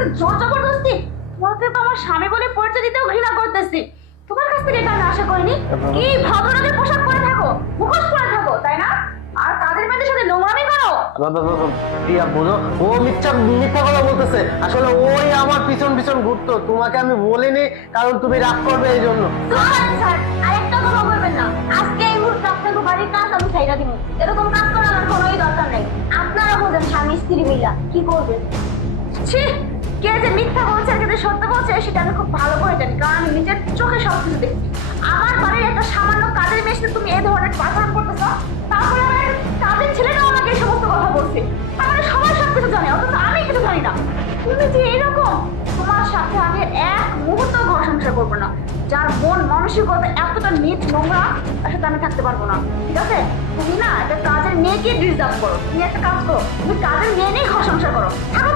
সাথে জোর জবরদস্তি? তোমাকে তো আমার স্বামী বলে পরিচয় দিতেও ঘৃণা করতেছি। তোমার কাছ থেকে এটা আমি আশা করিনি। কি ভদ্রলোকের পোশাক পরে থাকো, মুখোশ পরে থাকো, তাই না? আর কাজের মেয়েদের সাথে নোংরামি করো। প্রিয়া বোঝো, ও মিথ্যা মিথ্যা কথা বলতেছে। আসলে ওই আমার পিছন পিছন ঘুরতো, তোমাকে আমি বলিনি কারণ তুমি রাগ করবে এই জন্য। স্যার, আরেকটা কথা বলবেন না। আজকে এই মুহূর্তে আপনাকে বাড়ির কাজ আমি ছাইড়া দিব। এরকম কাজ করার আমার কোনোই দরকার নেই। আপনারা বোঝেন স্বামী স্ত্রী মিলা কি করবেন। ছি, কে যে মিথ্যা বলছে আর কে যে সত্য বলছে সেটা আমি খুব ভালো করে জানি, কারণ আমি নিজের চোখে সবকিছু দেখছি। আমার বাড়ির একটা সামান্য কাজের মেয়ে সাথে তুমি এই ধরনের আচরণ করতেছ, তারপরে আমার কাজের ছেলেটাও আমাকে এই সমস্ত কথা বলছে। তাহলে সবাই সবকিছু জানে, অথচ আমি কিছু জানি না। তুমি যে এরকম, তোমার সাথে আমি এক মুহূর্ত ঘর সংসার করবো না। যার মন মানসিকতা এতটা নিচ নোংরা, তার সাথে আমি থাকতে পারবো না, ঠিক আছে? তুমি না একটা কাজের মেয়েকে ডিজার্ভ করো। তুমি একটা কাজ করো, তুমি কাজের মেয়ে নিয়ে ঘর সংসার করো, থাকো